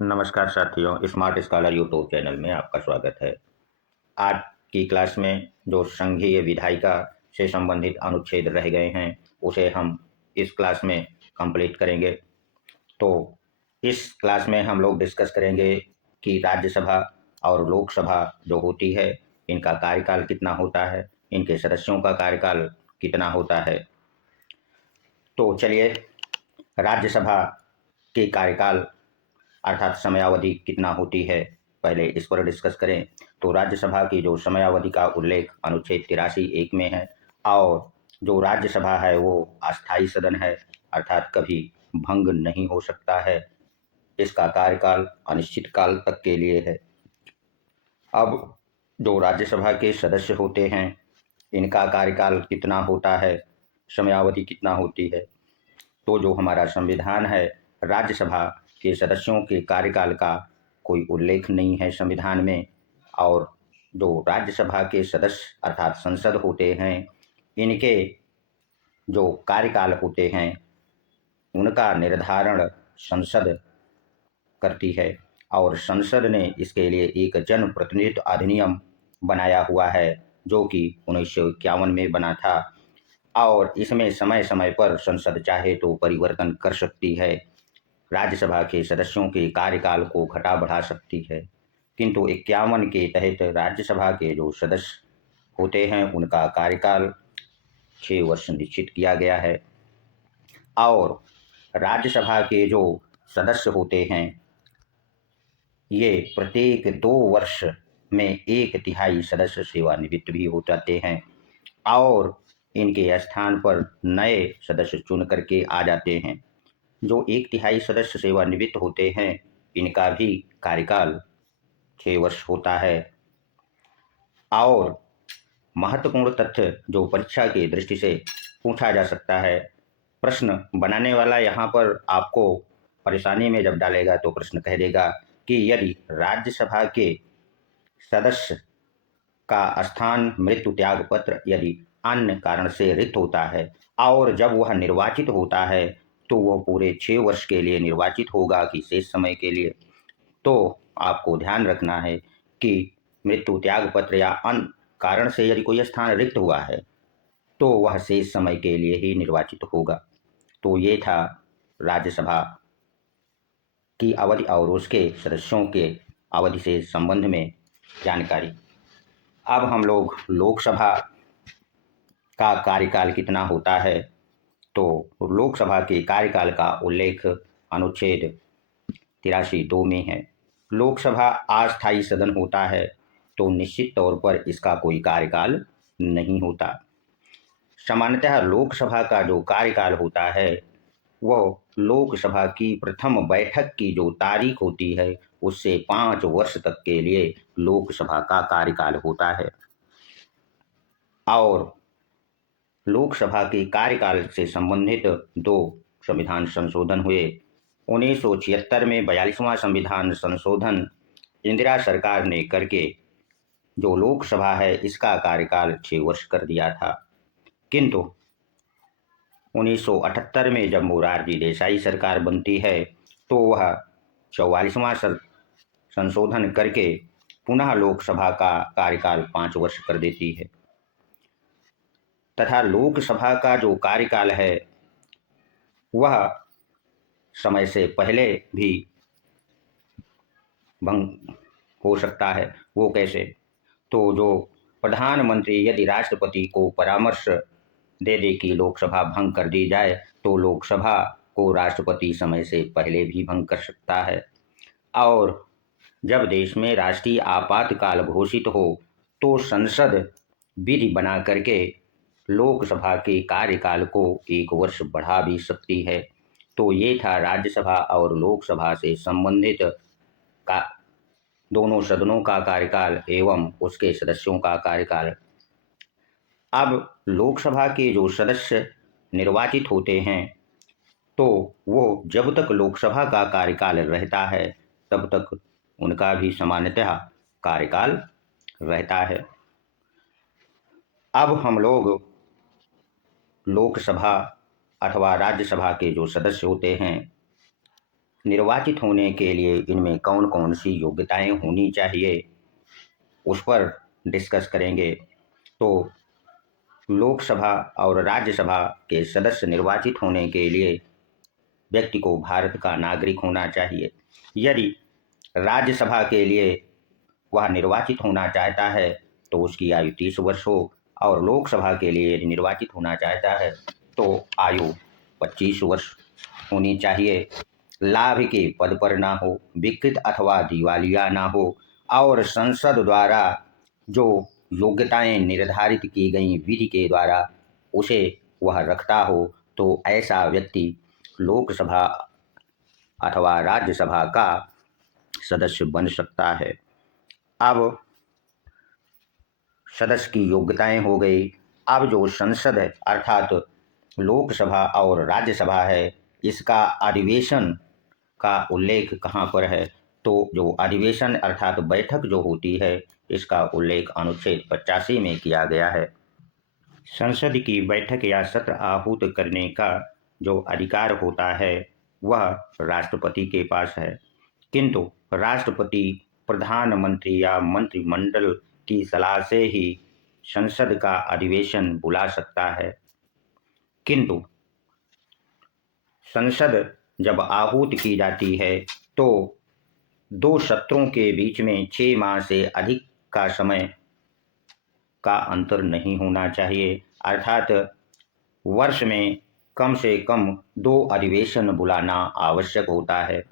नमस्कार साथियों, smart scholar YouTube channel में आपका स्वागत है। आज की क्लास में जो संघीय विधायिका से संबंधित अनुच्छेद रह गए हैं, उसे हम इस क्लास में कंप्लीट करेंगे। तो इस क्लास में हम लोग डिस्कस करेंगे कि राज्यसभा और लोकसभा जो होती है, इनका कार्यकाल कितना होता है, इनके सदस्यों का कार्यकाल कितना होता है। तो चलिए, राज्यसभा के कार्यकाल अर्थात समयावधि कितना होती है, पहले इस पर डिस्कस करें। तो राज्यसभा की जो समयावधि का उल्लेख अनुच्छेद 83(1) में है, और जो राज्यसभा है वो अस्थायी सदन है, अर्थात कभी भंग नहीं हो सकता है। इसका कार्यकाल अनिश्चित काल तक के लिए है। अब जो राज्यसभा के सदस्य होते हैं, इनका कार्यकाल कितना होता है, समयावधि कितना होती है। तो जो हमारा संविधान है, राज्यसभा के सदस्यों के कार्यकाल का कोई उल्लेख नहीं है संविधान में। और जो राज्यसभा के सदस्य अर्थात संसद होते हैं, इनके जो कार्यकाल होते हैं, उनका निर्धारण संसद करती है। और संसद ने इसके लिए एक जन प्रतिनिधित्व अधिनियम बनाया हुआ है, जो कि 1951 में बना था। और इसमें समय समय पर संसद चाहे तो परिवर्तन कर सकती है, राज्यसभा के सदस्यों के कार्यकाल को घटा बढ़ा सकती है। किंतु 51 के तहत राज्यसभा के जो सदस्य होते हैं, उनका कार्यकाल 6 वर्ष निश्चित किया गया है। और राज्यसभा के जो सदस्य होते हैं, ये प्रत्येक 2 वर्ष में 1/3 सदस्य सेवानिवृत्त भी हो जाते हैं, और इनके स्थान पर नए सदस्य चुन करके आ जाते हैं। जो 1/3 सदस्य सेवानिवृत्त होते हैं, इनका भी कार्यकाल 6 वर्ष होता है। और महत्वपूर्ण तथ्य जो परीक्षा की दृष्टि से पूछा जा सकता है, प्रश्न बनाने वाला यहाँ पर आपको परेशानी में जब डालेगा तो प्रश्न कह देगा कि यदि राज्यसभा के सदस्य का स्थान मृत्यु त्याग पत्र यदि अन्य कारण से रिक्त होता है, और जब वह निर्वाचित होता है, तो वह पूरे 6 वर्ष के लिए निर्वाचित होगा कि शेष समय के लिए। तो आपको ध्यान रखना है कि मृत्यु त्याग पत्र या अन्य कारण से यदि कोई स्थान रिक्त हुआ है, तो वह शेष समय के लिए ही निर्वाचित होगा। तो ये था राज्यसभा की अवधि और उसके सदस्यों के अवधि से संबंध में जानकारी। अब हम लोग लोकसभा का कार्यकाल कितना होता है। तो लोकसभा के कार्यकाल का उल्लेख अनुच्छेद 83(2) में है। लोकसभा अस्थायी सदन होता है, तो निश्चित तौर पर इसका कोई कार्यकाल नहीं होता। सामान्यतः लोकसभा का जो कार्यकाल होता है, वह लोकसभा की प्रथम बैठक की जो तारीख होती है, उससे 5 वर्ष तक के लिए लोकसभा का कार्यकाल होता है। और लोकसभा के कार्यकाल से संबंधित 2 संविधान संशोधन हुए। 1976 में 42वां संविधान संशोधन इंदिरा सरकार ने करके जो लोकसभा है, इसका कार्यकाल 6 वर्ष कर दिया था। किंतु 1978 में जब मोरारजी देसाई सरकार बनती है, तो वह 44वां संशोधन करके पुनः लोकसभा का कार्यकाल 5 वर्ष कर देती है। तथा लोकसभा का जो कार्यकाल है, वह समय से पहले भी भंग हो सकता है। वो कैसे? तो जो प्रधानमंत्री यदि राष्ट्रपति को परामर्श दे दे कि लोकसभा भंग कर दी जाए, तो लोकसभा को राष्ट्रपति समय से पहले भी भंग कर सकता है। और जब देश में राष्ट्रीय आपातकाल घोषित हो, तो संसद विधि बना करके लोकसभा के कार्यकाल को 1 वर्ष बढ़ा भी सकती है। तो ये था राज्यसभा और लोकसभा से संबंधित का दोनों सदनों का कार्यकाल एवं उसके सदस्यों का कार्यकाल। अब लोकसभा के जो सदस्य निर्वाचित होते हैं, तो वो जब तक लोकसभा का कार्यकाल रहता है, तब तक उनका भी सामान्यतः कार्यकाल रहता है। अब हम लोग लोकसभा अथवा राज्यसभा के जो सदस्य होते हैं, निर्वाचित होने के लिए इनमें कौन कौन सी योग्यताएं होनी चाहिए, उस पर डिस्कस करेंगे। तो लोकसभा और राज्यसभा के सदस्य निर्वाचित होने के लिए व्यक्ति को भारत का नागरिक होना चाहिए। यदि राज्यसभा के लिए वह निर्वाचित होना चाहता है तो उसकी आयु 30 वर्ष हो, और लोकसभा के लिए यदि निर्वाचित होना चाहता है तो आयु 25 वर्ष होनी चाहिए। लाभ के पद पर ना हो, विकृत अथवा दिवालिया ना हो, और संसद द्वारा जो योग्यताएं निर्धारित की गई विधि के द्वारा उसे वह रखता हो, तो ऐसा व्यक्ति लोकसभा अथवा राज्यसभा का सदस्य बन सकता है। अब सदस्य की योग्यताएं हो गई। अब जो संसद है अर्थात लोकसभा और राज्यसभा है, इसका अधिवेशन का उल्लेख कहाँ पर है? तो जो अधिवेशन अर्थात बैठक जो होती है, इसका उल्लेख अनुच्छेद 85 में किया गया है। संसद की बैठक या सत्र आहूत करने का जो अधिकार होता है वह राष्ट्रपति के पास है, किंतु राष्ट्रपति प्रधानमंत्री या मंत्रिमंडल की सलाह से ही संसद का अधिवेशन बुला सकता है। किंतु संसद जब आहूत की जाती है तो दो सत्रों के बीच में 6 माह से अधिक का समय का अंतर नहीं होना चाहिए, अर्थात वर्ष में कम से कम 2 अधिवेशन बुलाना आवश्यक होता है।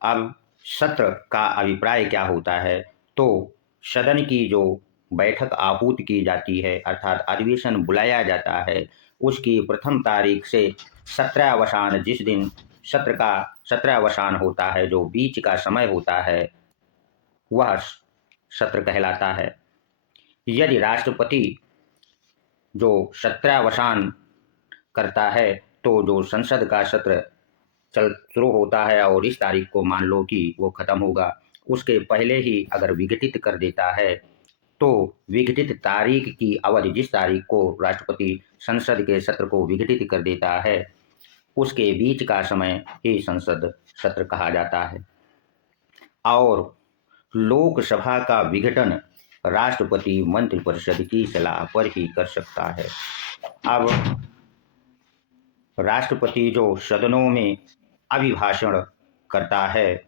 अब सत्र का अभिप्राय क्या होता है? तो सदन की जो बैठक आहूत की जाती है अर्थात अधिवेशन बुलाया जाता है, उसकी प्रथम तारीख से सत्रावसान, जिस दिन सत्र का सत्रावसान होता है, जो बीच का समय होता है, वह सत्र कहलाता है। यदि राष्ट्रपति जो सत्रावसान करता है तो जो संसद का सत्र चल शुरू होता है और इस तारीख को मान लो कि वो खत्म होगा, उसके पहले ही अगर विघटित कर देता है तो विघटित तारीख की अवधि, जिस तारीख को राष्ट्रपति संसद के सत्र को विघटित कर देता है, उसके बीच का समय ही संसद सत्र कहा जाता है। और लोकसभा का विघटन राष्ट्रपति मंत्रिपरिषद की सलाह पर ही कर सकता है। अब राष्ट्रपति जो सदनों में अभिभाषण करता है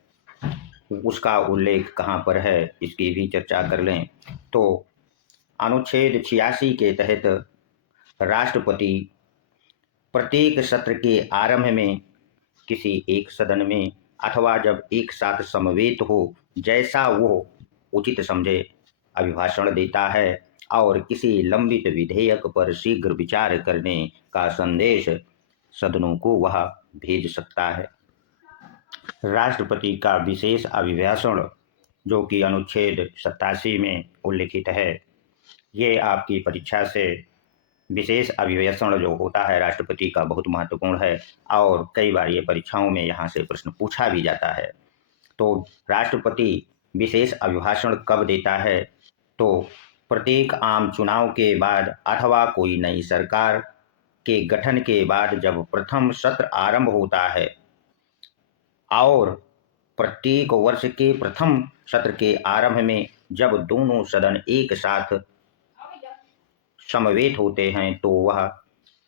उसका उल्लेख कहाँ पर है, इसकी भी चर्चा कर लें। तो अनुच्छेद 86 के तहत राष्ट्रपति प्रत्येक सत्र के आरंभ में किसी एक सदन में अथवा जब एक साथ समवेत हो, जैसा वो उचित समझे, अभिभाषण देता है और किसी लंबित विधेयक पर शीघ्र विचार करने का संदेश सदनों को वह भेज सकता है। राष्ट्रपति का विशेष अभिभाषण जो कि अनुच्छेद 87 में उल्लिखित है, ये आपकी परीक्षा से विशेष अभिभाषण जो होता है राष्ट्रपति का बहुत महत्वपूर्ण है, और कई बार ये परीक्षाओं में यहाँ से प्रश्न पूछा भी जाता है। तो राष्ट्रपति विशेष अभिभाषण कब देता है? तो प्रत्येक आम चुनाव के बाद अथवा कोई नई सरकार के गठन के बाद जब प्रथम सत्र आरंभ होता है और प्रत्येक वर्ष के प्रथम सत्र के आरंभ में जब दोनों सदन एक साथ समवेत होते हैं तो वह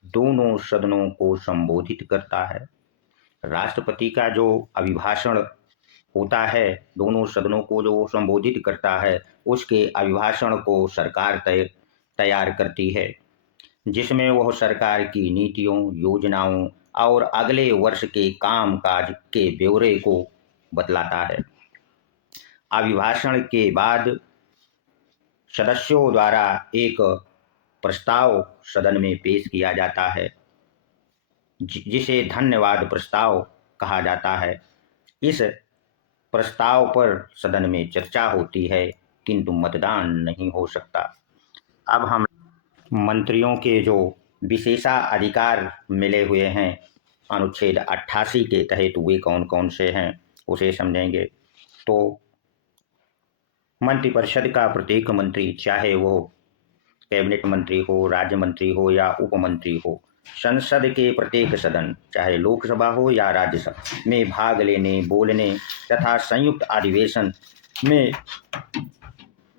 दोनों सदनों को संबोधित करता है। राष्ट्रपति का जो अभिभाषण होता है दोनों सदनों को जो संबोधित करता है, उसके अभिभाषण को सरकार तैयार करती है, जिसमें वह सरकार की नीतियों, योजनाओं और अगले वर्ष के कामकाज के ब्यौरे को बतलाता है। अभिभाषण के बाद सदस्यों द्वारा एक प्रस्ताव सदन में पेश किया जाता है, जिसे धन्यवाद प्रस्ताव कहा जाता है। इस प्रस्ताव पर सदन में चर्चा होती है, किंतु मतदान नहीं हो सकता। अब हम मंत्रियों के जो विशेषाधिकार मिले हुए हैं अनुच्छेद 88 के तहत वे कौन कौन से हैं उसे समझेंगे। तो मंत्रिपरिषद का प्रत्येक मंत्री, चाहे वो कैबिनेट मंत्री हो, राज्य मंत्री हो या उप मंत्री हो, संसद के प्रत्येक सदन, चाहे लोकसभा हो या राज्यसभा, में भाग लेने, बोलने तथा संयुक्त अधिवेशन में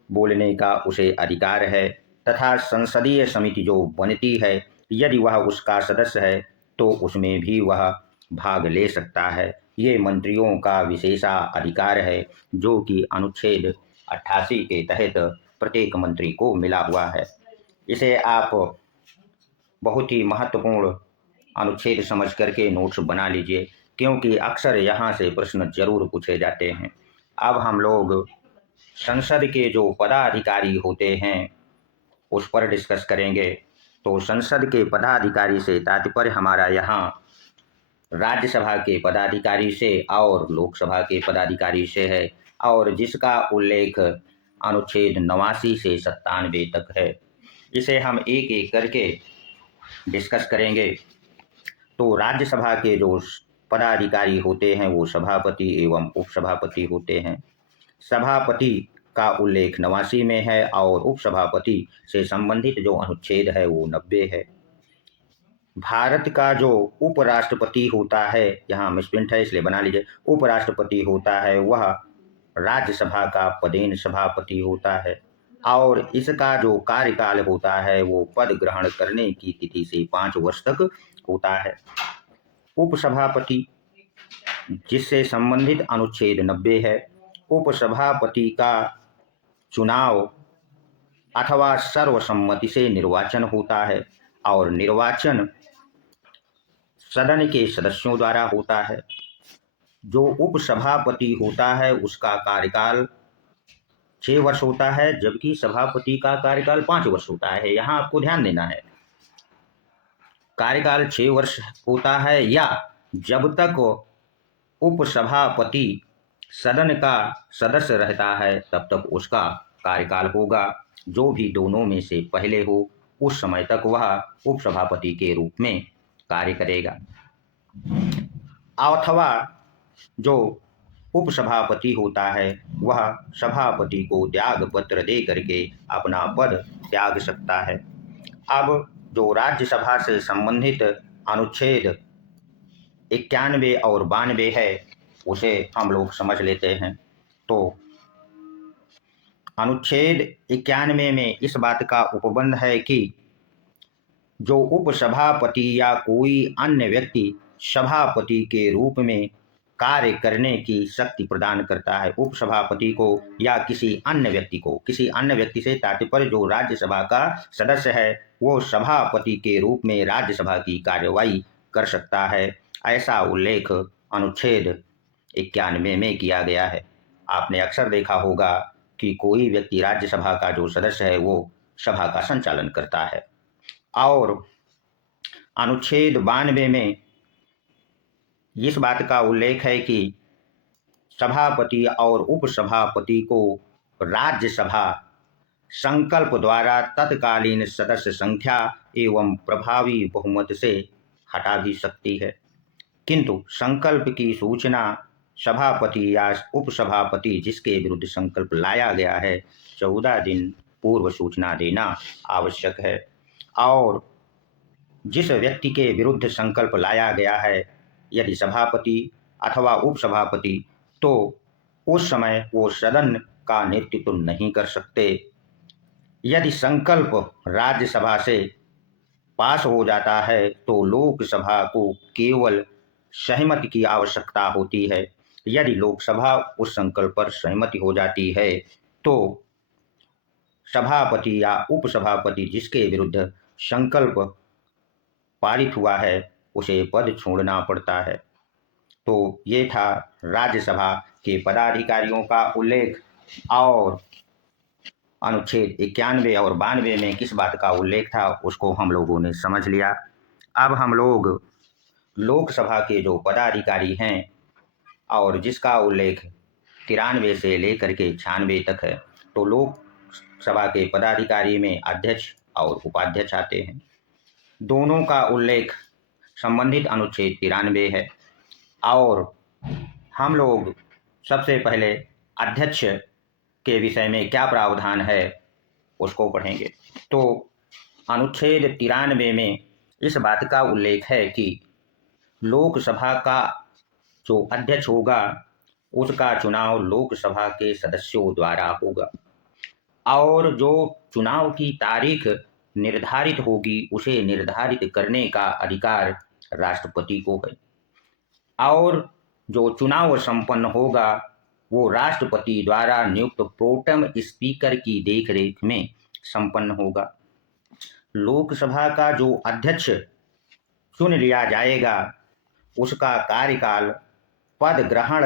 बोलने का उसे अधिकार है तथा संसदीय समिति जो बनती है, यदि वह उसका सदस्य है तो उसमें भी वह भाग ले सकता है। ये मंत्रियों का विशेषाधिकार है जो कि अनुच्छेद 88 के तहत प्रत्येक मंत्री को मिला हुआ है। इसे आप बहुत ही महत्वपूर्ण अनुच्छेद समझ करके नोट्स बना लीजिए, क्योंकि अक्सर यहाँ से प्रश्न जरूर पूछे जाते हैं। अब हम लोग संसद के जो पदाधिकारी होते हैं उस पर डिस्कस करेंगे। तो संसद के पदाधिकारी से तात्पर्य हमारा यहाँ राज्यसभा के पदाधिकारी से और लोकसभा के पदाधिकारी से है, और जिसका उल्लेख अनुच्छेद 89 से 97 तक है। इसे हम एक एक करके डिस्कस करेंगे। तो राज्यसभा के जो पदाधिकारी होते हैं वो सभापति एवं उपसभापति होते हैं। सभापति का उल्लेख 89 में है और उपसभापति से संबंधित जो अनुच्छेद है वो 90 है। भारत का जो उपराष्ट्रपति होता है, यहाँ मिसप्रिंट है इसलिए बना लीजिए, उपराष्ट्रपति होता है वह राज्यसभा का पदेन सभापति होता है, और इसका जो कार्यकाल होता है वो पद ग्रहण करने की तिथि से 5 वर्ष तक होता है। उपसभापति जिससे संबंधित अनुच्छेद 90 है, उपसभापति का चुनाव अथवा सर्वसम्मति से निर्वाचन होता है, और निर्वाचन सदन के सदस्यों द्वारा होता है। जो उपसभापति होता है उसका कार्यकाल 6 वर्ष होता है, जबकि सभापति का कार्यकाल 5 वर्ष होता है। यहाँ आपको ध्यान देना है, कार्यकाल 6 वर्ष होता है या जब तक उपसभापति सदन का सदस्य रहता है तब तक उसका कार्यकाल होगा। जो भी दोनों में से पहले हो उस समय तक वह उपसभापति के रूप में कार्य करेगा। अथवा जो उपसभापति होता है वह सभापति को त्याग पत्र दे करके अपना पद त्याग सकता है। अब जो राज्यसभा से संबंधित अनुच्छेद 91 और 92 है उसे हम लोग समझ लेते हैं। तो अनुच्छेद 91 में इस बात का उपबंध है कि जो उपसभापति या कोई अन्य व्यक्ति सभापति के रूप में कार्य करने की शक्ति प्रदान करता है उपसभापति को या किसी अन्य व्यक्ति को। किसी अन्य व्यक्ति से तात्पर्य जो राज्यसभा का सदस्य है वो सभापति के रूप में राज्यसभा की कार्यवाही कर सकता है। ऐसा उल्लेख अनुच्छेद 91 में किया गया है। आपने अक्सर देखा होगा कि कोई व्यक्ति राज्यसभा का जो सदस्य है वो सभा का संचालन करता है। और अनुच्छेद 92 में इस बात का उल्लेख है कि सभापति और उपसभापति को राज्यसभा संकल्प द्वारा तत्कालीन सदस्य संख्या एवं प्रभावी बहुमत से हटा भी सकती है, किंतु संकल्प की सूचना सभापति या उपसभापति जिसके विरुद्ध संकल्प लाया गया है 14 दिन पूर्व सूचना देना आवश्यक है। और जिस व्यक्ति के विरुद्ध संकल्प लाया गया है यदि सभापति अथवा उपसभापति, तो उस समय वो सदन का नेतृत्व नहीं कर सकते। यदि संकल्प राज्यसभा से पास हो जाता है तो लोकसभा को केवल सहमति की आवश्यकता होती है। यदि लोकसभा उस संकल्प पर सहमति हो जाती है तो सभापति या उपसभापति जिसके विरुद्ध संकल्प पारित हुआ है उसे पद छोड़ना पड़ता है। तो ये था राज्यसभा के पदाधिकारियों का उल्लेख, और अनुच्छेद 91 और 92 में किस बात का उल्लेख था उसको हम लोगों ने समझ लिया। अब हम लोग लोकसभा के जो पदाधिकारी हैं और जिसका उल्लेख 93 से लेकर के 96 तक है, तो लोकसभा के पदाधिकारी में अध्यक्ष और उपाध्यक्ष आते हैं। दोनों का उल्लेख संबंधित अनुच्छेद 93 है, और हम लोग सबसे पहले अध्यक्ष के विषय में क्या प्रावधान है उसको पढ़ेंगे। तो अनुच्छेद 93 में इस बात का उल्लेख है कि लोकसभा का जो अध्यक्ष होगा उसका चुनाव लोकसभा के सदस्यों द्वारा होगा और जो चुनाव की तारीख निर्धारित होगी उसे निर्धारित करने का अधिकार राष्ट्रपति को है और जो चुनाव संपन्न होगा वो राष्ट्रपति द्वारा नियुक्त प्रोटेम स्पीकर की देखरेख में संपन्न होगा। लोकसभा का जो अध्यक्ष चुन लिया जाएगा उसका कार्यकाल पद ग्रहण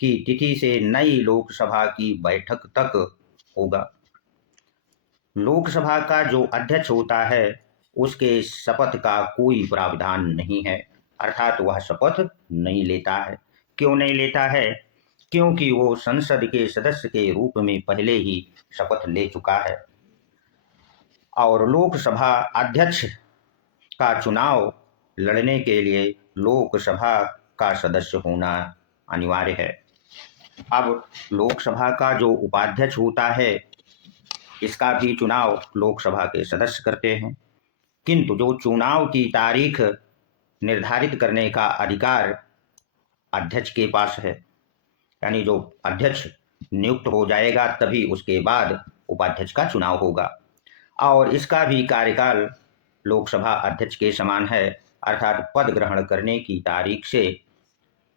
की तिथि से नई लोकसभा की बैठक तक होगा। लोकसभा का जो अध्यक्ष होता है उसके शपथ का कोई प्रावधान नहीं है, अर्थात वह शपथ नहीं लेता है। क्यों नहीं लेता है? क्योंकि वो संसद के सदस्य के रूप में पहले ही शपथ ले चुका है और लोकसभा अध्यक्ष का चुनाव लड़ने के लिए लोकसभा का सदस्य होना अनिवार्य है। अब लोकसभा का जो उपाध्यक्ष होता है इसका भी चुनाव लोकसभा के सदस्य करते हैं, किंतु जो चुनाव की तारीख निर्धारित करने का अधिकार अध्यक्ष के पास है, यानी जो अध्यक्ष नियुक्त हो जाएगा तभी उसके बाद उपाध्यक्ष का चुनाव होगा और इसका भी कार्यकाल लोकसभा अध्यक्ष के समान है, अर्थात पद ग्रहण करने की तारीख से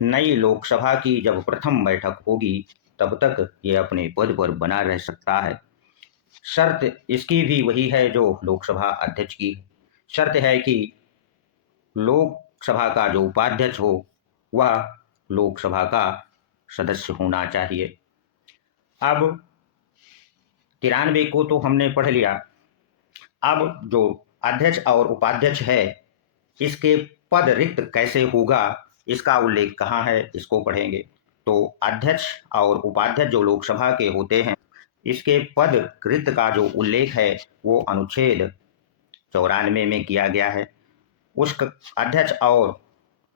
नई लोकसभा की जब प्रथम बैठक होगी तब तक ये अपने पद पर बना रह सकता है। शर्त इसकी भी वही है जो लोकसभा अध्यक्ष की शर्त है कि लोकसभा का जो उपाध्यक्ष हो वह लोकसभा का सदस्य होना चाहिए। अब 93 को तो हमने पढ़ लिया। अब जो अध्यक्ष और उपाध्यक्ष है इसके पद रिक्त कैसे होगा इसका उल्लेख कहाँ है इसको पढ़ेंगे। तो अध्यक्ष और उपाध्यक्ष जो लोकसभा के होते हैं इसके पद रिक्त का जो उल्लेख है वो अनुच्छेद 94 में किया गया है। उस अध्यक्ष और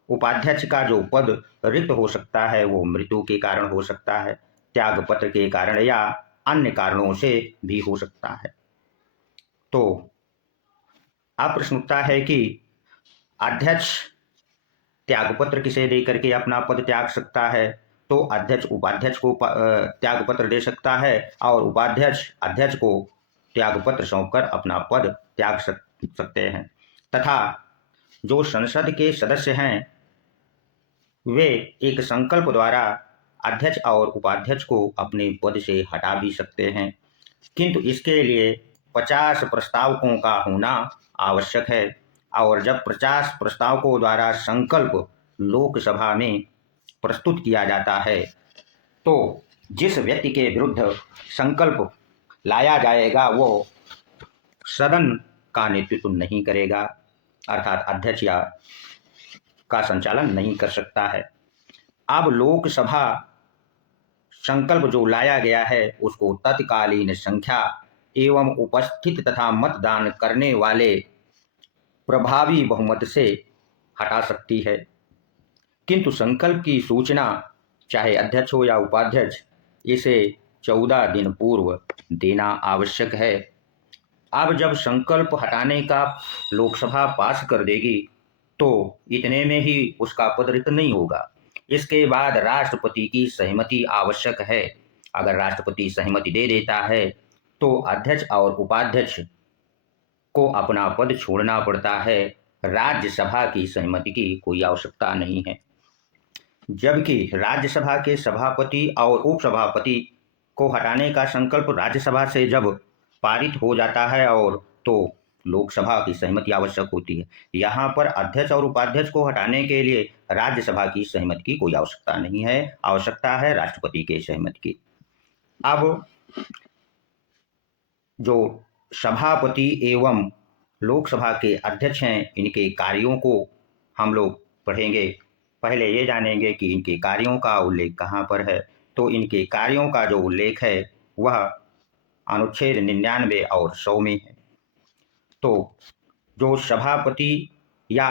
उपाध्यक्ष का जो पद रिक्त हो सकता है वो मृत्यु के कारण हो सकता है, त्यागपत्र के कारण या अन्य कारणों से भी हो सकता है। तो अब प्रश्न उठता है कि अध्यक्ष त्यागपत्र किसे दे करके अपना पद त्याग सकता है? तो अध्यक्ष उपाध्यक्ष को त्यागपत्र दे सकता है और उपाध्यक्ष अध्यक्ष को त्यागपत्र सौंपकर अपना पद त्याग सकते हैं। तथा जो संसद के सदस्य हैं वे एक संकल्प द्वारा अध्यक्ष और उपाध्यक्ष को अपने पद से हटा भी सकते हैं, किंतु इसके लिए 50 प्रस्तावकों का होना आवश्यक है और जब 50 प्रस्तावकों द्वारा संकल्प लोकसभा में प्रस्तुत किया जाता है तो जिस व्यक्ति के विरुद्ध संकल्प लाया जाएगा वो सदन का नेतृत्व नहीं करेगा, अर्थात अध्यक्ष या का संचालन नहीं कर सकता है। अब लोकसभा संकल्प जो लाया गया है उसको तत्कालीन संख्या एवं उपस्थित तथा मतदान करने वाले प्रभावी बहुमत से हटा सकती है, किंतु संकल्प की सूचना चाहे अध्यक्ष हो या उपाध्यक्ष इसे 14 दिन पूर्व देना आवश्यक है। अब जब संकल्प हटाने का लोकसभा पास कर देगी तो इतने में ही उसका पद रिक्त नहीं होगा, इसके बाद राष्ट्रपति की सहमति आवश्यक है। अगर राष्ट्रपति सहमति दे देता है तो अध्यक्ष और उपाध्यक्ष को अपना पद छोड़ना पड़ता है, राज्यसभा की सहमति की कोई आवश्यकता नहीं है। जबकि राज्यसभा के सभापति और उपसभापति को हटाने का संकल्प राज्यसभा से जब पारित हो जाता है और तो लोकसभा की सहमति आवश्यक होती है। यहाँ पर अध्यक्ष और उपाध्यक्ष को हटाने के लिए राज्यसभा की सहमति की कोई आवश्यकता नहीं है, आवश्यकता है राष्ट्रपति के सहमति की। अब जो सभापति एवं लोकसभा के अध्यक्ष हैं इनके कार्यों को हम लोग पढ़ेंगे। पहले ये जानेंगे कि इनके कार्यों का उल्लेख कहाँ पर है। तो इनके कार्यों का जो उल्लेख है वह अनुच्छेद 99 और 100 में है। तो जो सभापति या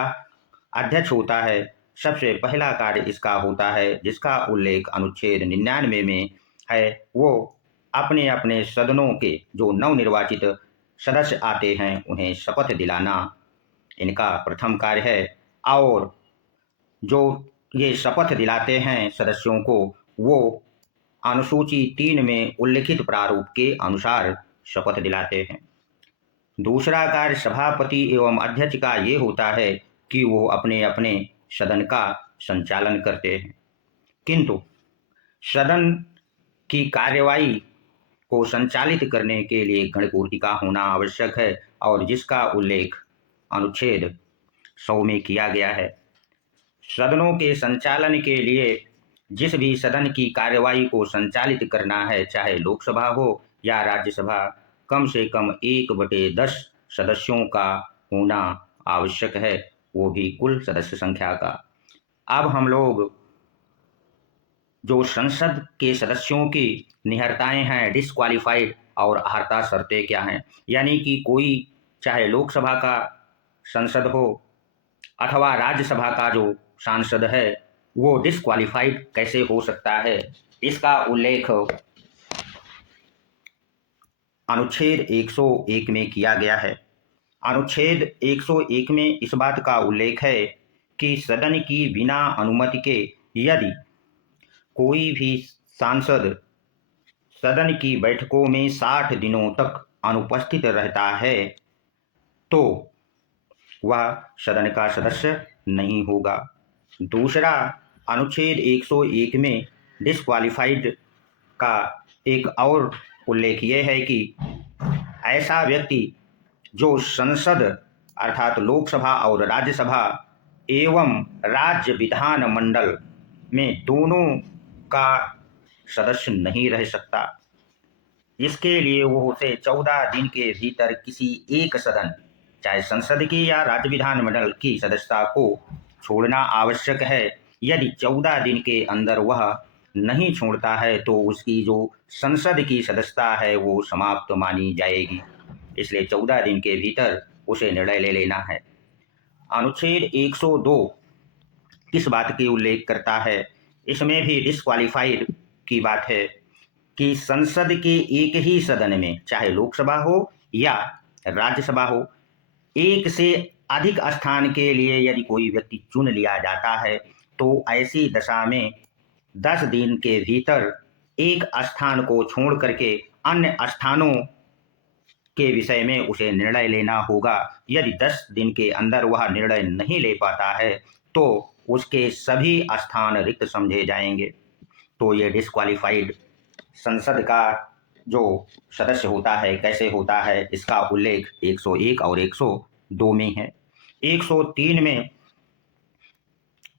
अध्यक्ष होता है सबसे पहला कार्य इसका होता है जिसका उल्लेख अनुच्छेद 99 में है, वो अपने अपने सदनों के जो नवनिर्वाचित सदस्य आते हैं उन्हें शपथ दिलाना इनका प्रथम कार्य है। और जो ये शपथ दिलाते हैं सदस्यों को, वो अनुसूची 3 में उल्लिखित प्रारूप के अनुसार शपथ दिलाते हैं। दूसरा कार्य सभापति एवं अध्यक्ष का ये होता है कि वो अपने अपने सदन का संचालन करते हैं, किंतु सदन की कार्यवाही को संचालित करने के लिए गणपूर्ति का होना आवश्यक है, और जिसका उल्लेख अनुच्छेद 100 में किया गया है। सदनों के संचालन के लिए जिस भी सदन की कार्यवाही को संचालित करना है, चाहे लोकसभा हो या राज्यसभा, कम से कम 1/10 सदस्यों का होना आवश्यक है, वो भी कुल सदस्य संख्या का। अब हम लोग जो संसद के सदस्यों की निहरताएं हैं, डिस्क्वालीफाइड और अहर्ता शर्तें क्या हैं, यानी कि कोई चाहे लोकसभा का संसद हो अथवा राज्यसभा का जो सांसद है, वो डिस्क्वालीफाइड कैसे हो सकता है, इसका उल्लेख अनुच्छेद 101 में किया गया है। अनुच्छेद 101 में इस बात का उल्लेख है कि सदन की बिना अनुमति के यदि कोई भी सांसद सदन की बैठकों में 60 दिनों तक अनुपस्थित रहता है तो वह सदन का सदस्य नहीं होगा। दूसरा, अनुच्छेद 101 में डिस्क्वालीफाइड का एक और उल्लेख ये है कि ऐसा व्यक्ति जो संसद अर्थात लोकसभा और राज्यसभा एवं राज्य विधानमंडल में दोनों का सदस्य नहीं रह सकता। इसके लिए वो उसे 14 दिन के भीतर किसी एक सदन, चाहे संसद की या राज्य विधानमंडल की सदस्यता को छोड़ना आवश्यक है। यदि 14 दिन के अंदर वह नहीं छोड़ता है तो उसकी जो संसद की सदस्यता है वो समाप्त मानी जाएगी। इसलिए 14 दिन के भीतर उसे निर्णय ले लेना है। अनुच्छेद 102 किस बात की उल्लेख करता है, इसमें भी डिस्क्वालीफाइड की बात है कि संसद के एक ही सदन में, चाहे लोकसभा हो या राज्यसभा हो, एक से अधिक स्थान के लिए यदि कोई व्यक्ति चुन लिया जाता है तो ऐसी दशा में 10 दिन के भीतर एक स्थान को छोड़ करके अन्य स्थानों के विषय में उसे निर्णय लेना होगा। यदि 10 दिन के अंदर वह निर्णय नहीं ले पाता है तो उसके सभी स्थान रिक्त समझे जाएंगे। तो ये डिस्क्वालीफाइड संसद का जो सदस्य होता है कैसे होता है, इसका उल्लेख 101 और 102 में है। 103 में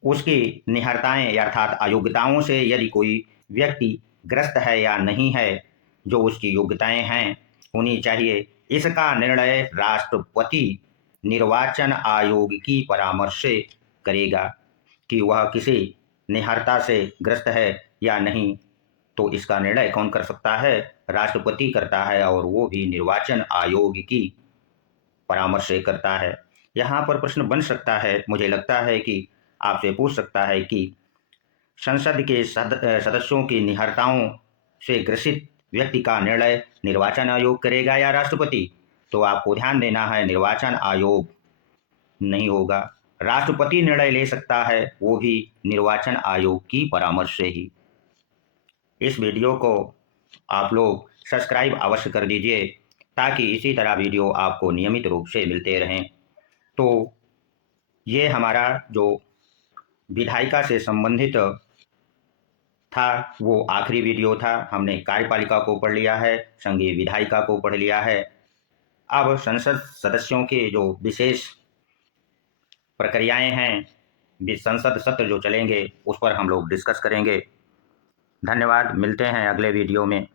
उसकी निहरताएं अर्थात अयोग्यताओं से यदि कोई व्यक्ति ग्रस्त है या नहीं है, जो उसकी योग्यताएं हैं होनी चाहिए, इसका निर्णय राष्ट्रपति निर्वाचन आयोग की परामर्श से करेगा कि वह किसी निहरता से ग्रस्त है या नहीं। तो इसका निर्णय कौन कर सकता है? राष्ट्रपति करता है, और वो भी निर्वाचन आयोग की परामर्श से करता है। यहाँ पर प्रश्न बन सकता है, मुझे लगता है कि आपसे पूछ सकता है कि संसद के सदस्यों की निहरताओं से ग्रसित व्यक्ति का निर्णय निर्वाचन आयोग करेगा या राष्ट्रपति? तो आपको ध्यान देना है, निर्वाचन आयोग नहीं होगा, राष्ट्रपति निर्णय ले सकता है, वो भी निर्वाचन आयोग की परामर्श से ही। इस वीडियो को आप लोग सब्सक्राइब अवश्य कर दीजिए ताकि इसी तरह वीडियो आपको नियमित रूप से मिलते रहें। तो ये हमारा जो विधायिका से संबंधित था वो आखिरी वीडियो था। हमने कार्यपालिका को पढ़ लिया है, संघीय विधायिका को पढ़ लिया है। अब संसद सदस्यों के जो विशेष प्रक्रियाएं हैं, संसद सत्र जो चलेंगे उस पर हम लोग डिस्कस करेंगे। धन्यवाद, मिलते हैं अगले वीडियो में।